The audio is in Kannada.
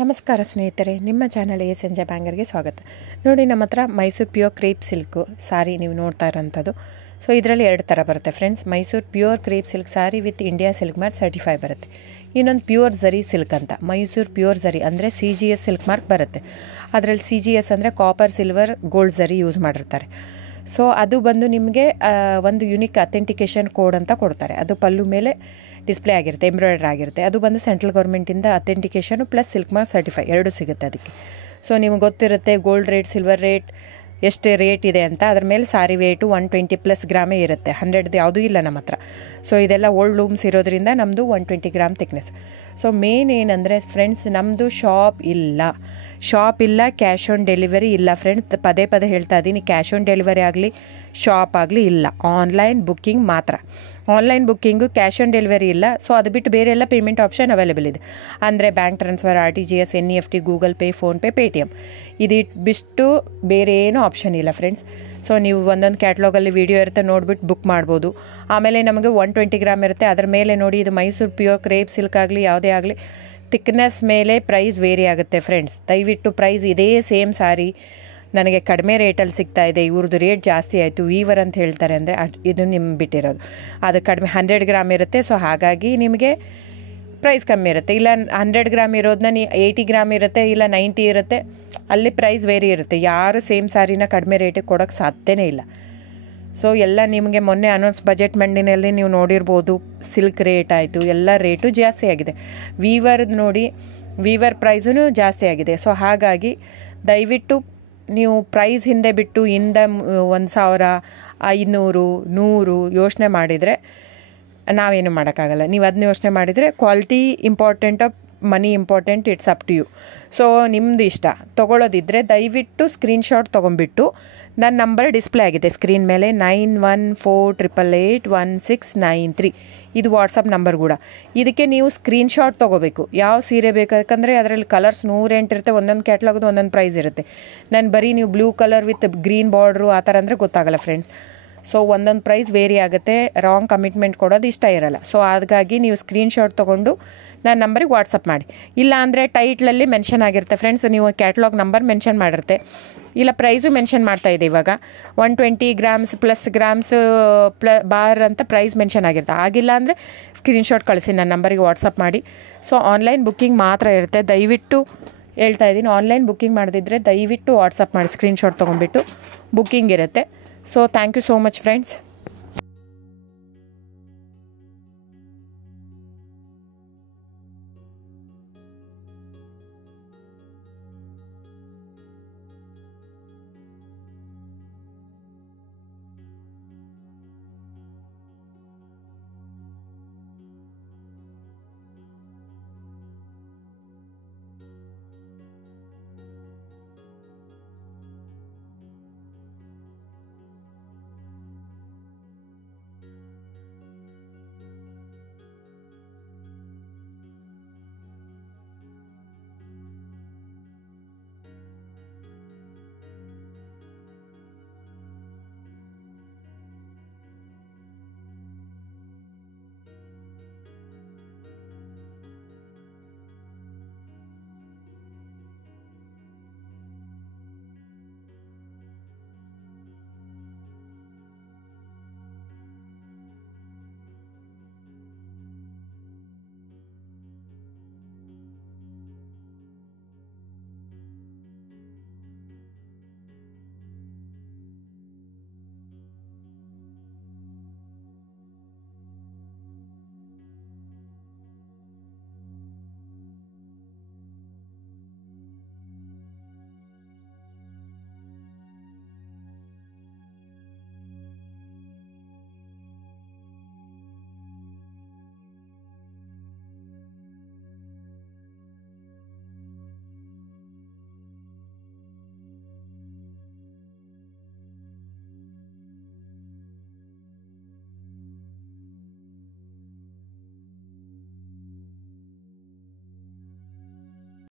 ನಮಸ್ಕಾರ ಸ್ನೇಹಿತರೆ, ನಿಮ್ಮ ಚಾನಲ್ ಎ ಸಂಜೆ ಬ್ಯಾಂಗರ್ಗೆ ಸ್ವಾಗತ. ನೋಡಿ, ನಮ್ಮ ಹತ್ರ ಮೈಸೂರು ಪ್ಯೂರ್ ಕ್ರೇಪ್ ಸಿಲ್ಕು ಸಾರಿ ನೀವು ನೋಡ್ತಾ ಇರೋಂಥದ್ದು. ಸೊ ಇದರಲ್ಲಿ ಎರಡು ಥರ ಬರುತ್ತೆ friends. Mysuru pure crepe silk sorry with India silk mark certify ಬರುತ್ತೆ. ಇನ್ನೊಂದು ಪ್ಯೂರ್ ಝರಿ ಸಿಲ್ಕ್ ಅಂತ, ಮೈಸೂರು ಪ್ಯೂರ್ ಝರಿ ಅಂದರೆ CGS ಸಿಲ್ಕ್ ಮಾರ್ಕ್ ಬರುತ್ತೆ. ಅದರಲ್ಲಿ CGS ಅಂದರೆ ಕಾಪರ್, ಸಿಲ್ವರ್, ಗೋಲ್ಡ್ ಝರಿ ಯೂಸ್ ಮಾಡಿರ್ತಾರೆ. ಸೊ ಅದು ಬಂದು ನಿಮಗೆ ಒಂದು ಯುನಿಕ್ ಅಥೆಂಟಿಕೇಷನ್ ಕೋಡ್ ಅಂತ ಕೊಡ್ತಾರೆ. ಅದು ಪಲ್ಲು ಮೇಲೆ ಡಿಸ್ಪ್ಲೇ ಆಗಿರುತ್ತೆ, ಎಂಬ್ರಾಯ್ಡ್ರಿ ಆಗಿರುತ್ತೆ. ಅದು ಬಂದು ಸೆಂಟ್ರಲ್ ಗೌರ್ಮೆಂಟಿಂದ ಅಥೆಂಟಿಕೇಷನು ಪ್ಲಸ್ ಸಿಲ್ಕ್ ಮಾರ್ಕ್ ಸರ್ಟಿಫೈ ಎರಡೂ ಸಿಗುತ್ತೆ ಅದಕ್ಕೆ. ಸೊ ನಿಮ್ಗೆ ಗೊತ್ತಿರುತ್ತೆ ಗೋಲ್ಡ್ ರೇಟ್, ಸಿಲ್ವರ್ ರೇಟ್ ಎಷ್ಟು ರೇಟ್ ಇದೆ ಅಂತ. ಅದ್ರ ಮೇಲೆ ಸಾರಿ ವೇಟು 120+ ಗ್ರಾಮೇ ಇರುತ್ತೆ, 100 ಯಾವುದೂ ಇಲ್ಲ ನಮ್ಮ ಹತ್ರ. ಸೊ ಇದೆಲ್ಲ ಓಲ್ಡ್ ಲೂಮ್ಸ್ ಇರೋದ್ರಿಂದ ನಮ್ಮದು 120 ಗ್ರಾಮ್ ಥಿಕ್ನೆಸ್. ಸೊ ಮೇನ್ ಏನಂದರೆ ಫ್ರೆಂಡ್ಸ್, ನಮ್ಮದು ಶಾಪ್ ಇಲ್ಲ, ಕ್ಯಾಶ್ ಆನ್ ಡೆಲಿವರಿ ಇಲ್ಲ ಫ್ರೆಂಡ್ಸ್. ಪದೇ ಪದೇ ಹೇಳ್ತಾ ಇದ್ದೀನಿ, ಕ್ಯಾಶ್ ಆನ್ ಡೆಲಿವರಿ ಆಗಲಿ ಶಾಪ್ ಆಗಲಿ ಇಲ್ಲ, ಆನ್ಲೈನ್ ಬುಕ್ಕಿಂಗ್ ಮಾತ್ರ. Online booking, cash on delivery ಇಲ್ಲ. ಸೊ ಅದು ಬಿಟ್ಟು ಬೇರೆ ಎಲ್ಲ ಪೇಮೆಂಟ್ ಆಪ್ಷನ್ ಅವೈಲೇಬಲ್ ಇದೆ. ಅಂದರೆ bank transfer, RTGS, NEFT, Google pay, PhonePe, Paytm. ಇದು ಬಿಟ್ಟು ಬೇರೆ ಏನೂ ಆಪ್ಷನ್ ಇಲ್ಲ ಫ್ರೆಂಡ್ಸ್. ಸೊ ನೀವು ಒಂದೊಂದು ಕ್ಯಾಟ್ಲಾಗಲ್ಲಿ ವೀಡಿಯೋ ಇರುತ್ತೆ, ನೋಡಿಬಿಟ್ಟು ಬುಕ್ ಮಾಡ್ಬೋದು. ಆಮೇಲೆ ನಮಗೆ 120 ಗ್ರಾಮ್ ಇರುತ್ತೆ. ಅದರ ಮೇಲೆ ನೋಡಿ, ಇದು ಮೈಸೂರು ಪ್ಯೂರ್ ಕ್ರೇಪ್ ಸಿಲ್ಕ್ ಆಗಲಿ ಯಾವುದೇ ಆಗಲಿ ಥಿಕ್ನೆಸ್ ಮೇಲೆ ಪ್ರೈಸ್ ವೇರಿ ಆಗುತ್ತೆ ಫ್ರೆಂಡ್ಸ್. ದಯವಿಟ್ಟು ಪ್ರೈಸ್ ಇದೇ ಸೇಮ್ ಸಾರಿ ನನಗೆ ಕಡಿಮೆ ರೇಟಲ್ಲಿ ಸಿಗ್ತಾ ಇದೆ, ಇವ್ರದ್ದು ರೇಟ್ ಜಾಸ್ತಿ ಆಯಿತು ವೀವರ್ ಅಂತ ಹೇಳ್ತಾರೆ ಅಂದರೆ ಇದು ನಿಮ್ಗೆ ಬಿಟ್ಟಿರೋದು. ಅದು ಕಡಿಮೆ 100 ಗ್ರಾಮ್ ಇರುತ್ತೆ. ಸೊ ಹಾಗಾಗಿ ನಿಮಗೆ ಪ್ರೈಸ್ ಕಮ್ಮಿ ಇರುತ್ತೆ. ಇಲ್ಲ 100 ಗ್ರಾಮ್ ಇರೋದನ್ನ 80 ಗ್ರಾಮ್ ಇರುತ್ತೆ, ಇಲ್ಲ 90 ಇರುತ್ತೆ, ಅಲ್ಲಿ ಪ್ರೈಸ್ ವೇರಿ ಇರುತ್ತೆ. ಯಾರು ಸೇಮ್ ಸಾರಿನ ಕಡಿಮೆ ರೇಟಿಗೆ ಕೊಡೋಕ್ಕೆ ಸಾಧ್ಯನೇ ಇಲ್ಲ. ಸೊ ಎಲ್ಲ ನಿಮಗೆ ಮೊನ್ನೆ ಅನೌನ್ಸ್ ಬಜೆಟ್ ಮಂಡಿನಲ್ಲಿ ನೀವು ನೋಡಿರ್ಬೋದು, ಸಿಲ್ಕ್ ರೇಟ್ ಆಯಿತು, ಎಲ್ಲ ರೇಟು ಜಾಸ್ತಿ ಆಗಿದೆ. ವೀವರ್ದು ನೋಡಿ, ವೀವರ್ ಪ್ರೈಸೂ ಜಾಸ್ತಿ ಆಗಿದೆ. ಸೊ ಹಾಗಾಗಿ ದಯವಿಟ್ಟು ನೀವು ಪ್ರೈಸ್ ಹಿಂದೆ ಬಿಟ್ಟು 1,000, 500, 100 ಯೋಚನೆ ಮಾಡಿದರೆ ನಾವೇನು ಮಾಡೋಕ್ಕಾಗಲ್ಲ. ನೀವು ಅದನ್ನ ಯೋಚನೆ ಮಾಡಿದರೆ ಕ್ವಾಲಿಟಿ ಇಂಪಾರ್ಟೆಂಟೋ money important, it's up to you. So ನಿಮ್ಮದು ಇಷ್ಟ. ತೊಗೊಳ್ಳೋದಿದ್ದರೆ ದಯವಿಟ್ಟು ಸ್ಕ್ರೀನ್ಶಾಟ್ ತೊಗೊಂಬಿಟ್ಟು, ನನ್ನ ನಂಬರ್ ಡಿಸ್ಪ್ಲೇ ಆಗಿದೆ ಸ್ಕ್ರೀನ್ ಮೇಲೆ, 9148881693. ಇದು ವಾಟ್ಸಪ್ ನಂಬರ್ ಕೂಡ. ಇದಕ್ಕೆ ನೀವು ಸ್ಕ್ರೀನ್ಶಾಟ್ ತೊಗೋಬೇಕು. ಯಾವ ಸೀರೆ ಬೇಕಂದರೆ ಅದರಲ್ಲಿ ಕಲರ್ಸ್ 108 ಇರುತ್ತೆ, ಒಂದೊಂದು ಕ್ಯಾಟ್ಲಾಗದು ಒಂದೊಂದು ಪ್ರೈಸ್ ಇರುತ್ತೆ. ನಾನು ಬರೀ ನೀವು blue colour with green border ಆ ಥರ ಅಂದರೆ ಗೊತ್ತಾಗಲ್ಲ ಫ್ರೆಂಡ್ಸ್. ಸೊ ಒಂದೊಂದು ಪ್ರೈಸ್ ವೇರಿ ಆಗುತ್ತೆ, ರಾಂಗ್ ಕಮಿಟ್ಮೆಂಟ್ ಕೊಡೋದು ಇಷ್ಟ ಇರಲ್ಲ. ಸೊ ಹಾಗಾಗಿ ನೀವು ಸ್ಕ್ರೀನ್ಶಾಟ್ ತೊಗೊಂಡು ನನ್ನ ನಂಬರಿಗೆ ವಾಟ್ಸಪ್ ಮಾಡಿ. ಇಲ್ಲ ಅಂದರೆ ಟೈಟ್ಲಲ್ಲಿ ಮೆನ್ಷನ್ ಆಗಿರುತ್ತೆ ಫ್ರೆಂಡ್ಸ್, ನೀವು ಕ್ಯಾಟ್ಲಾಗ್ ನಂಬರ್ ಮೆನ್ಷನ್ ಮಾಡಿರುತ್ತೆ, ಇಲ್ಲ ಪ್ರೈಸು ಮೆನ್ಷನ್ ಮಾಡ್ತಾಯಿದೆ. ಇವಾಗ 120 ಗ್ರಾಮ್ಸ್ ಪ್ಲಸ್ ಗ್ರಾಮ್ಸ್ ಬಾರ್ ಅಂತ ಪ್ರೈಸ್ ಮೆನ್ಷನ್ ಆಗಿರುತ್ತೆ. ಆಗಿಲ್ಲ ಅಂದರೆ ಸ್ಕ್ರೀನ್ಶಾಟ್ ಕಳಿಸಿ, ನನ್ನ ನಂಬರಿಗೆ ವಾಟ್ಸಪ್ ಮಾಡಿ. ಸೊ ಆನ್ಲೈನ್ ಬುಕ್ಕಿಂಗ್ ಮಾತ್ರ ಇರುತ್ತೆ. ದಯವಿಟ್ಟು ಹೇಳ್ತಾ ಇದ್ದೀನಿ, ಆನ್ಲೈನ್ ಬುಕ್ಕಿಂಗ್ ಮಾಡದಿದ್ದರೆ ದಯವಿಟ್ಟು ವಾಟ್ಸಪ್ ಮಾಡಿ, ಸ್ಕ್ರೀನ್ಶಾಟ್ ತೊಗೊಂಡ್ಬಿಟ್ಟು ಬುಕ್ಕಿಂಗ್ ಇರುತ್ತೆ. So thank you so much friends.